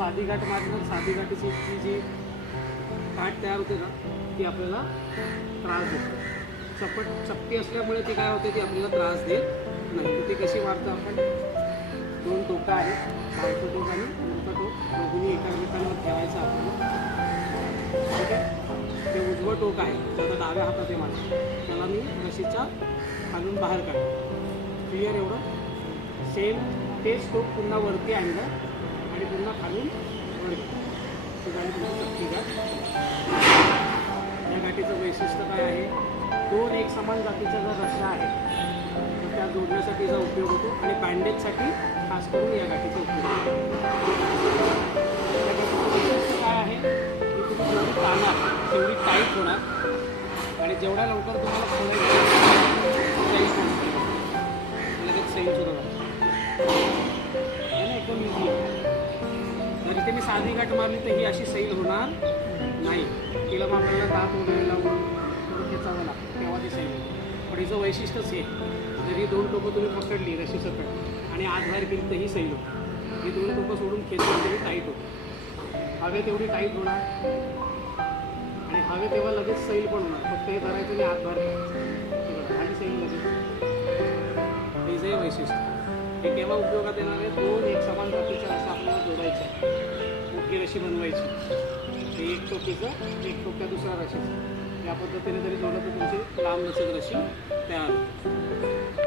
साधी गाठ मारल्यावर साधी गाठीची जी गाठ तयार होते ना ती आपल्याला त्रास देते. चपटी असल्यामुळे ती काय होते ती आपल्याला त्रास देत नाही. तर ती कशी मारतो आपण, दोन टोकं आहेत, मागचं टोक आणि नंतर टोक दोन्ही एकामेकांवर ठेवायचं आपल्याला. ठीक आहे. ते उजवं टोक आहे जे आता डाव्या हातात आहे माझं, त्याला मी रशीच्या खालून बाहेर काढतो. क्लिअर एवढं. सेम तेच टोक पुन्हा वरती आणलं आणि पुन्हा खालून वर ती गाडी तुमची चपटी गाठ. या गाठीचं वैशिष्ट्य काय आहे, दोन एक समान जातीच्या जर रश्या आहेत तर त्या जोडण्यासाठीचा उपयोग होतो आणि बँडेजसाठी खास करून या गाठीचा उपयोग होतो. या गाठीचं वैशिष्ट्य काय आहे की तुम्ही जेवढी ताणार तेवढी टाईट होणार आणि जेवढ्या लवकर तुम्हाला खोलायचं लगेच सैल सुरू होणार. हे ना एकदम इझी आहे. जर इथे मी साधी गाठ मारली तर ही अशी सैल होणार नाही. तिला मग आपल्याला दात वगैरे लावून थोडं खेचावं लागतं तेव्हा ती सैल होते. पण हिचं वैशिष्ट्यच हे, जरी दोन टोकं तुम्ही पकडली रशी सकट आणि आत बाहेर केली तर ही सैल होते. ही दोन टोकं सोडून खेचून तरी टाईट होते. हवे तेवढी टाईट होणार आणि हवे तेव्हा लगेच सैल पण होणार. फक्त हे धरायचं आणि आत बाहेर करायचं आणि सैल लगेच. हिचं हे वैशिष्ट्य. हे केव्हा उपयोगात येणार आहे, दोन एक समान जातीच्या असं आपल्याला जोडायचं आहे, मोठी रशी बनवायची. ते एक टोकीचं एक टोक्या दुसऱ्या रशीचं या पद्धतीने जरी जोडलं तर तुमची लांब लचक रशी तयार होते.